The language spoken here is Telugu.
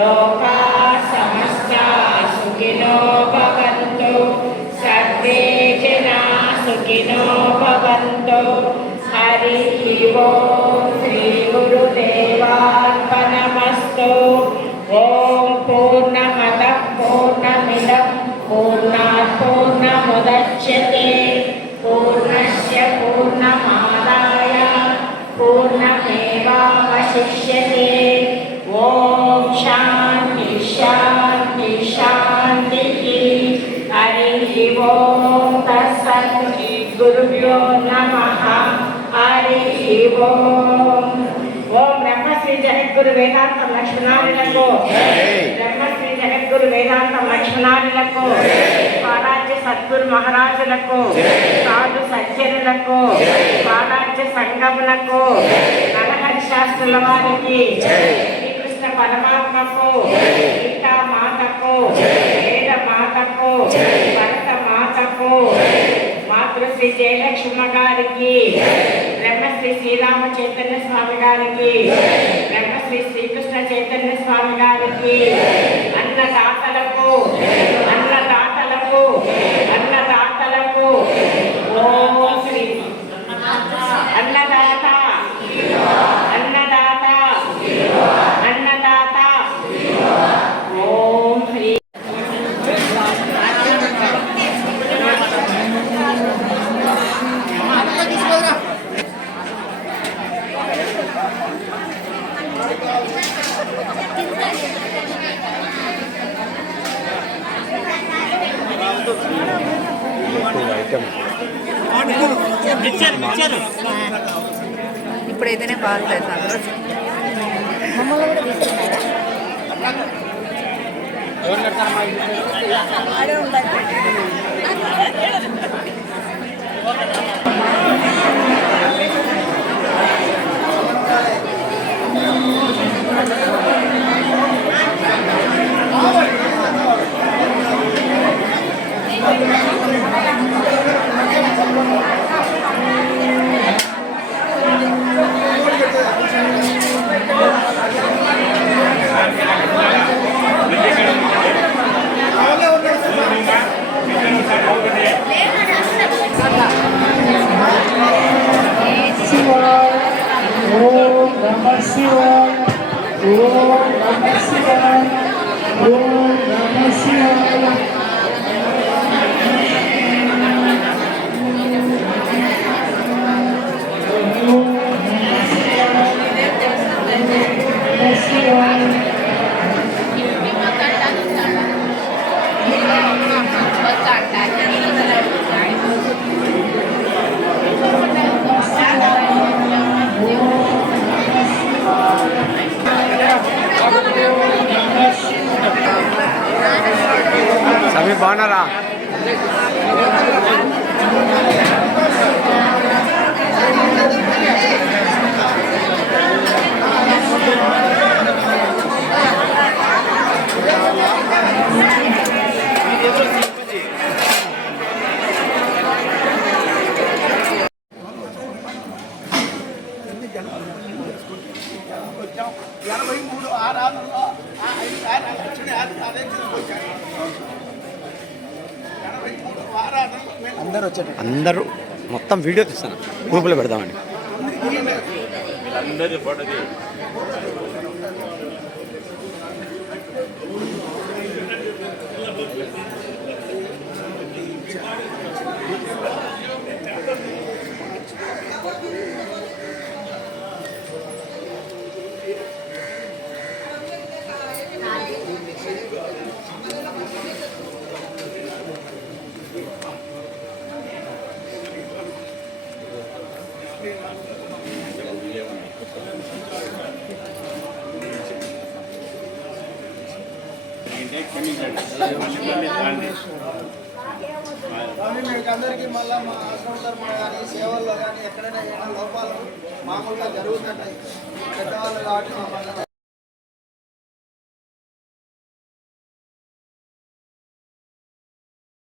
लोका समस्ता सुखिनो भवन्तु सर्वे जना सुखिनो भवन्तु हरिः ओम् श्री गुरुदेवार्पणमस्तु ओम पूर्णमदः पूर्णमिदं पूर्णात् पूर्णमुदच्यते पूर्णस्य पूर्णमादाय पूर्णमेवावशिष्यते ओम शांति शांति शांतिः हरिः ओम तत्सत् गुरुभ्यो नमः हरिः ओम ओम ब्रह्मश्री जगद्गुरु वेदांत लक्ष्मणार्युలకు ब्रह्मश्री जगद्गुरु वेदांत लक्ष्मणार्युలకు పారాజ్య సద్గురు మహారాజులకు సాధు సజ్జనులకు పారాజ్య సంగములకు నరహరి శాస్త్రుల వారికి శ్రీకృష్ణ పరమాత్మకు సీతా మాతకు వేద మాతకు భరత మాతకు మాతృశ్రీ జయలక్ష్మ గారికి బ్రహ్మశ్రీ శ్రీరామ చైతన్య స్వామి గారికి బ్రహ్మశ్రీ శ్రీకృష్ణ చైతన్య స్వామి గారికి అన్నదాతలకు అన్నదాతలకు అన్నదాతలకు ఓం శ్రీ అన్నదాత అన్నదాత అన్నదాత ఓం శ్రీ ఇప్పుడైతేనే బాగుంటుంది సార్ మమ్మల్ని కూడా सभी बानरा అందరూ మొత్తం వీడియో తీస్తాను గ్రూపులో పెడదామండి. అందరికీ మళ్ళీ మా ఆశ్రమం కానీ సేవల్లో కానీ ఎక్కడైనా ఏమైనా లోపాలు మామూలుగా జరుగుతుంటాయి. పెద్దవాళ్ళు కాబట్టి